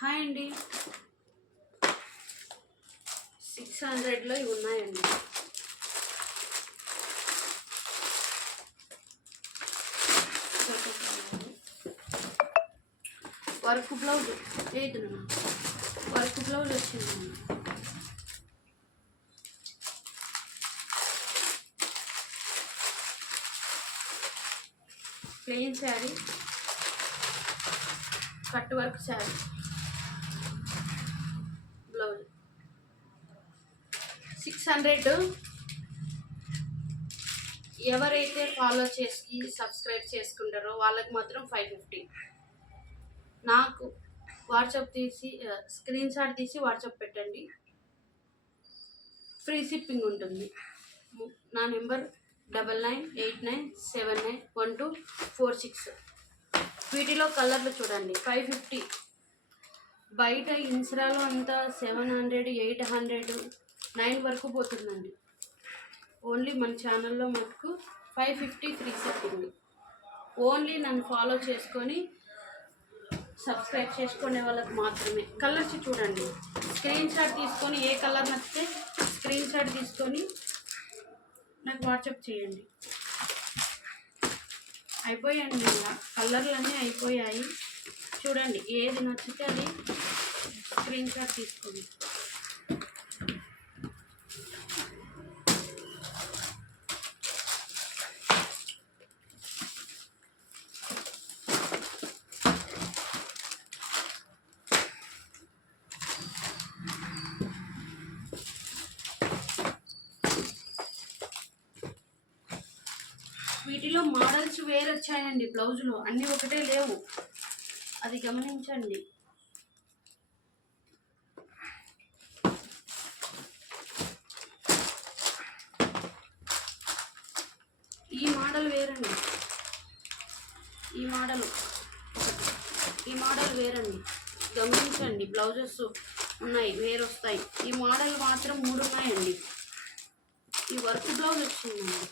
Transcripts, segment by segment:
Hi అండి. Six హండ్రెడ్లో ఇవి ఉన్నాయండి. వర్క్ బ్లౌజ్ ఏది వర్క్ బ్లౌజ్ వచ్చింది plain sari cut work sari. Blouse. Six hundred. ఎవరైతే ఫాలో చేసి సబ్స్క్రైబ్ చేసుకుంటారో వాళ్ళకి మాత్రం ఫైవ్ ఫిఫ్టీ నాకు వాట్సాప్ తీసి స్క్రీన్ షాట్ తీసి వాట్సాప్ పెట్టండి. ఫ్రీ షిప్పింగ్ ఉంటుంది. నా number double nine eight nine seven nine one two four six వీటిలో కలర్లు చూడండి. ఫైవ్ ఫిఫ్టీ బయట ఇన్స్రాలో అంతా seven hundred eight hundred nine వరకు పోతుందండి. ఓన్లీ మన ఛానల్లో మటుకు five fifty free shipping only నన్ను ఫాలో చేసుకొని సబ్స్క్రైబ్ చేసుకునే వాళ్ళకి మాత్రమే. కలర్స్ చూడండి. స్క్రీన్ షాట్ తీసుకొని ఏ కలర్ నచ్చితే స్క్రీన్ షాట్ తీసుకొని నాకు వాట్సాప్ చేయండి. అయిపోయాయండి ఇలా కలర్లు అన్నీ అయిపోయాయి. చూడండి ఏది నచ్చితే అది స్క్రీన్ షాట్ తీసుకోండి. వీటిలో మోడల్స్ వేరు వచ్చాయండి బ్లౌజులు. అన్నీ ఒకటే లేవు. అది గమనించండి. ఈ మోడల్ వేరండి. ఈ మోడల్ ఈ మోడల్ వేరండి. గమనించండి బ్లౌజెస్ ఉన్నాయి వేరు వస్తాయి ఈ మోడల్ మాత్రం మూడు ఉన్నాయండి. ఈ వర్క్ బ్లౌజ్ వచ్చిందండి.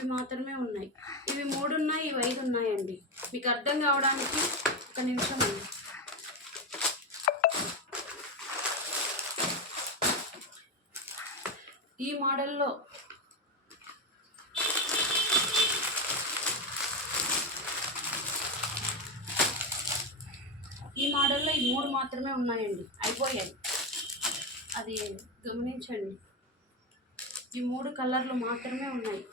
ఇవి మాత్రమే ఉన్నాయి. ఇవి మూడు ఉన్నాయి ఇవి ఐదు ఉన్నాయండి మీకు అర్థం కావడానికి ఒక నిమిషం అండి ఈ మోడల్లో ఈ మోడల్లో ఈ మూడు మాత్రమే ఉన్నాయండి. అయిపోయాయి. అది గమనించండి. ఈ మూడు కలర్లు మాత్రమే ఉన్నాయి.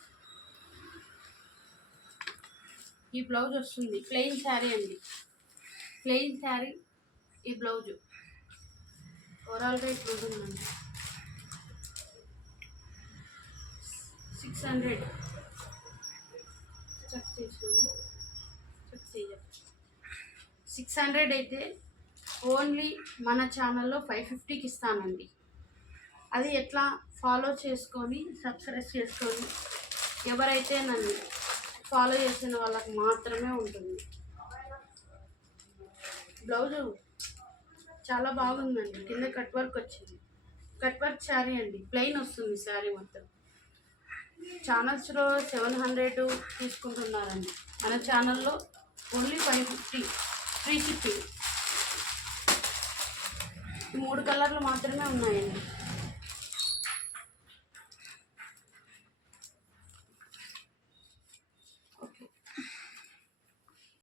ఈ బ్లౌజ్ వస్తుంది. ప్లెయిన్ శారీ అండి. ప్లెయిన్ శారీ ఈ బ్లౌజు. ఓవరాల్గా ఇట్లా ఉంటుందండి సిక్స్ హండ్రెడ్ చెక్ చేసాము చెక్ చేయాలి. సిక్స్ హండ్రెడ్ అయితే ఓన్లీ మన ఛానల్లో ఫైవ్ ఫిఫ్టీకి ఇస్తానండి. అది ఎట్లా ఫాలో చేసుకొని సబ్స్క్రైబ్ చేసుకొని ఎవరైతే నన్ను ఫాలో చేసిన వాళ్ళకి మాత్రమే ఉంటుంది. బ్లౌజు చాలా బాగుందండి. కింద కట్ వర్క్ వచ్చింది. కట్ వర్క్ శారీ అండి. ప్లెయిన్ వస్తుంది శారీ మొత్తం. ఛానల్స్లో సెవెన్ హండ్రెడ్ తీసుకుంటున్నారండి. మన ఛానల్లో only five fifty free shipping మూడు కలర్లు మాత్రమే ఉన్నాయండి.